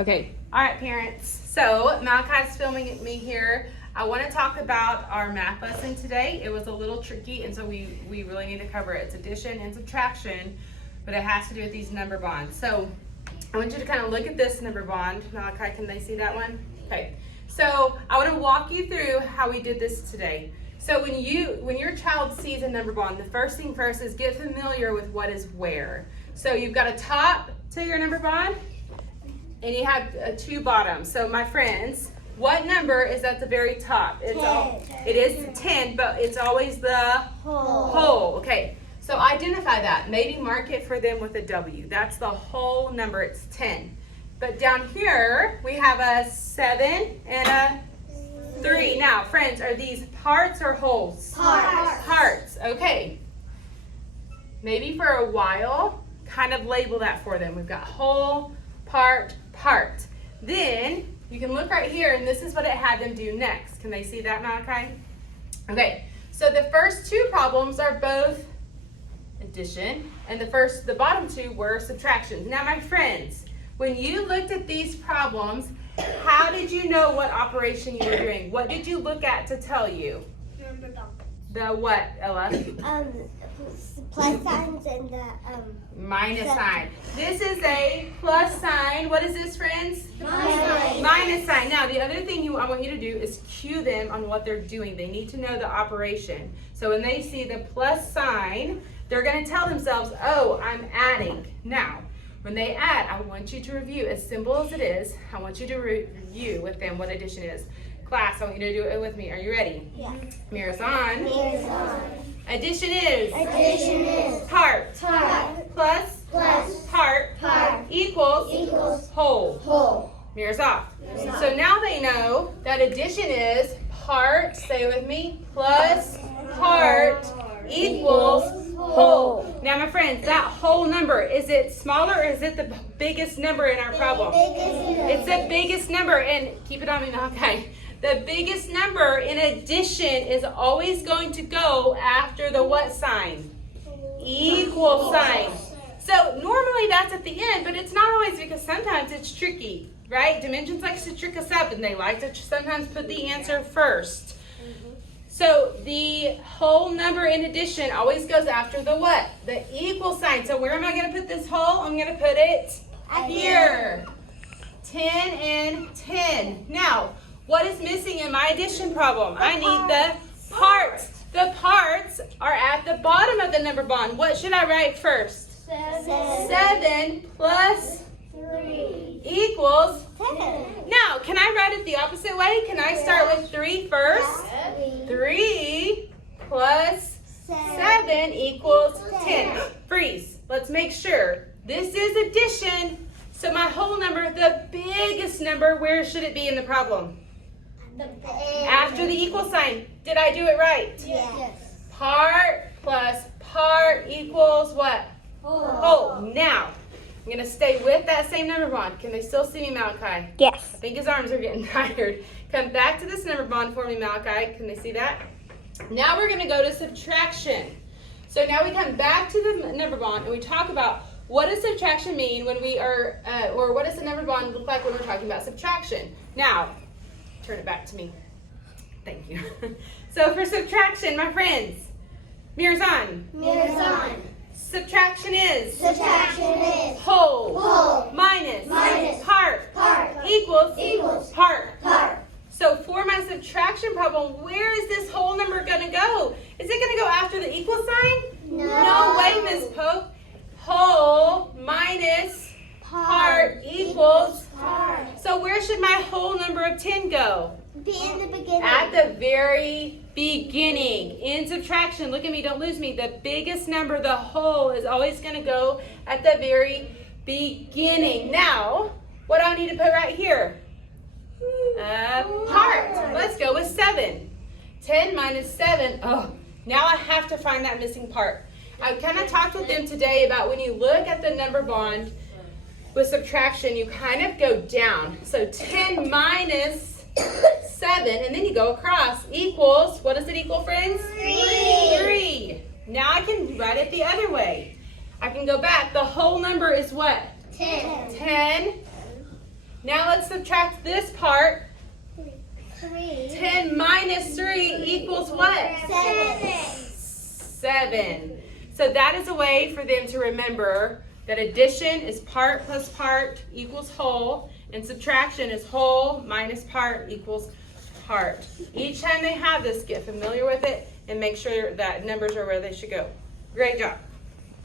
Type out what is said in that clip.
Okay, all right, parents. So Malachi's filming me here. I want to talk about our math lesson today. It was a little tricky, and so we really need to cover it. It's addition and subtraction, but it has to do with these number bonds. So I want you to kind of look at this number bond. Malachi, can they see that one? Okay. So I want to walk you through how we did this today. So when your child sees a number bond, the first thing first is get familiar with what is where. So you've got a top to your number bond, and you have two bottoms. So my friends, what number is at the very top? It is 10, but it's always the whole. Okay, so identify that. Maybe mark it for them with a W. That's the whole number, it's 10. But down here, we have a 7 and a 3. Now, friends, are these parts or wholes? Parts, okay. Maybe for a while, kind of label that for them. We've got whole, part. Then you can look right here, and this is what it had them do next. Can they see that, Malachi? Okay, so the first two problems are both addition, and the bottom two were subtraction. Now, my friends, when you looked at these problems, how did you know what operation you were doing? What did you look at to tell you? Number bonds. The what, Ella? Plus signs and the Minus sign. This is a plus sign. What is this, friends? Minus sign. Now, the other thing I want you to do is cue them on what they're doing. They need to know the operation. So when they see the plus sign, they're going to tell themselves, oh, I'm adding. Now, when they add, I want you to review, as simple as it is, I want you to review with them what addition is. Class, I want you to do it with me. Are you ready? Yeah. Mirrors on. Mirrors on. Addition is. Addition is. Part. Plus. Part. Equals. Whole. Mirrors off. So now they know that addition is part, say it with me, plus part equals whole. Now, my friends, that whole number, is it smaller or is it the biggest number in our problem? It's the biggest number, and keep it on me now, okay. The biggest number in addition is always going to go after the what sign? Equal sign. So normally that's at the end, but it's not always, because sometimes it's tricky, right? Dimensions likes to trick us up, and they like to sometimes put the answer first. So the whole number in addition always goes after the what? The equal sign. So where am I going to put this whole? I'm going to put it here. 10 and 10. Now, what is missing in my addition problem? I need the parts. The parts are at the bottom of the number bond. What should I write first? 7 plus 3 equals 10. Now, can I write it the opposite way? Can I start with 3 first? 3 plus 7 equals 10. Freeze. Let's make sure. This is addition. So my whole number, the biggest number, where should it be in the problem? After the equal sign. Did I do it right? Yes. Part plus part equals what? Whole. Now, I'm going to stay with that same number bond. Can they still see me, Malachi? Yes. I think his arms are getting tired. Come back to this number bond for me, Malachi. Can they see that? Now we're going to go to subtraction. So now we come back to the number bond and we talk about what does subtraction mean when we are, or what does the number bond look like when we're talking about subtraction? Now, turn it back to me. Thank you. So for subtraction, my friends, mirrors on. Mirrors on. Subtraction is. Whole. Minus. Part. Equals. Part. So for my subtraction problem, where is this whole number going to go? Is it going to go after the equal sign? No way, Miss Pope. Whole minus part equals Part. So where should my whole number of 10 go? Be in the beginning. At the very beginning. In subtraction, look at me, don't lose me. The biggest number, the whole, is always going to go at the very beginning. Now, what do I need to put right here? Part. Let's go with 7. 10 minus 7. Oh, now I have to find that missing part. I kind of talked with them today about when you look at the number bond with subtraction, you kind of go down. So 10 minus 7, and then you go across, equals, what does it equal, friends? 3. Now I can write it the other way. I can go back. The whole number is what? 10. 10 Now let's subtract this part. 3. 10 minus 3 equals what? 7. So that is a way for them to remember that addition is part plus part equals whole, and subtraction is whole minus part equals part. Each time they have this, get familiar with it and make sure that numbers are where they should go. Great job.